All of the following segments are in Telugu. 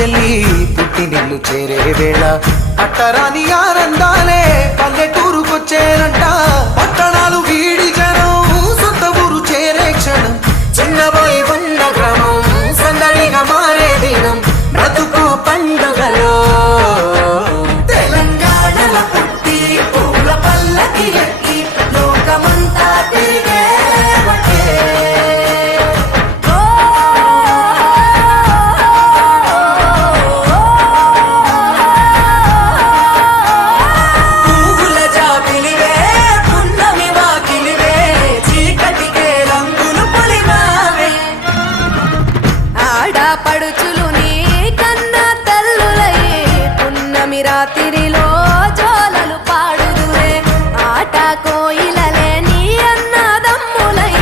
చెల్లి పుట్టి నిన్ను చేరే వేళ. అట్టరాని ఆనందాలే పల్లెటూరుకొచ్చేనంట. రాత్రిలో జోలలు పాడుదురే ఆట కోయిలలే నీ అన్నదమ్ములై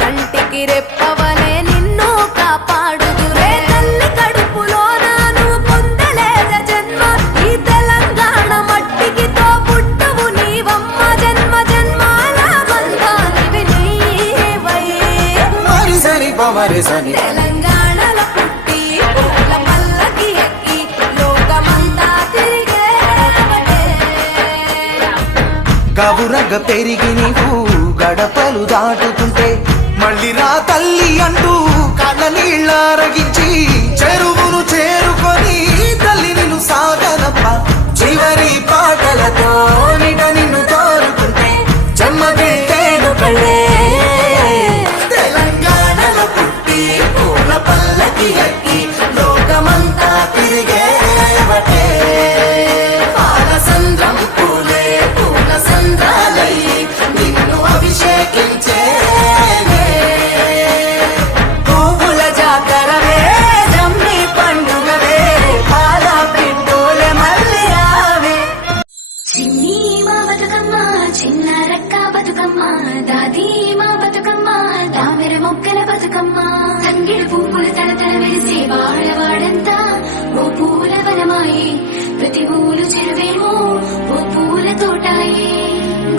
కంటికి రెప్పవలే నిన్ను కాపాడుదురే తల్లి కడుపులో నాను పొందలేద జన్మ. ఈ తెలంగాణ మట్టికితో పుట్టవు నీవమ్మ. జన్మ జన్మాల బంధానివి నీవై మరి సరి పవరి సని బాగా పెరిగి నీవు గడపలు దాటు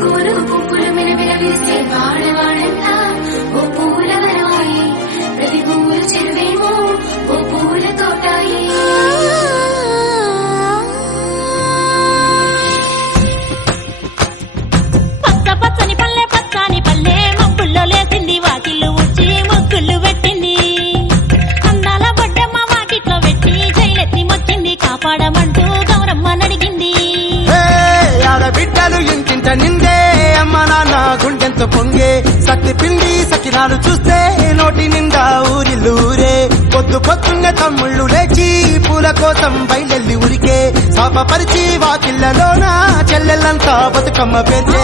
గురువు పుప్పులు వినవినవిస్తే వాడవాడు సత్తి పిండి సకినాలు చూస్తే నోటి నిండా ఊరిల్లూరే పొద్దు పొద్దున్న తమ్ముళ్ళు లేచి పూల కోసం బయలెల్లి ఊరికే. సాప పరిచి వాకిళ్ళలోనా చెల్లెళ్ళంతా బతుకమ్మ పెంచే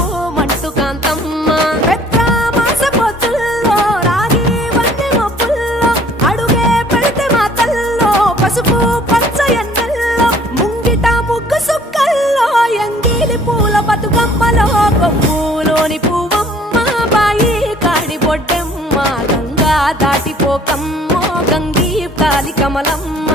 కొమ్ములోని పువ్వమ్మ బాయి కాడి బొడ్డెమ్మ గంగా దాటిపోకమ్మ గంగీ కాలి కమలమ్మ.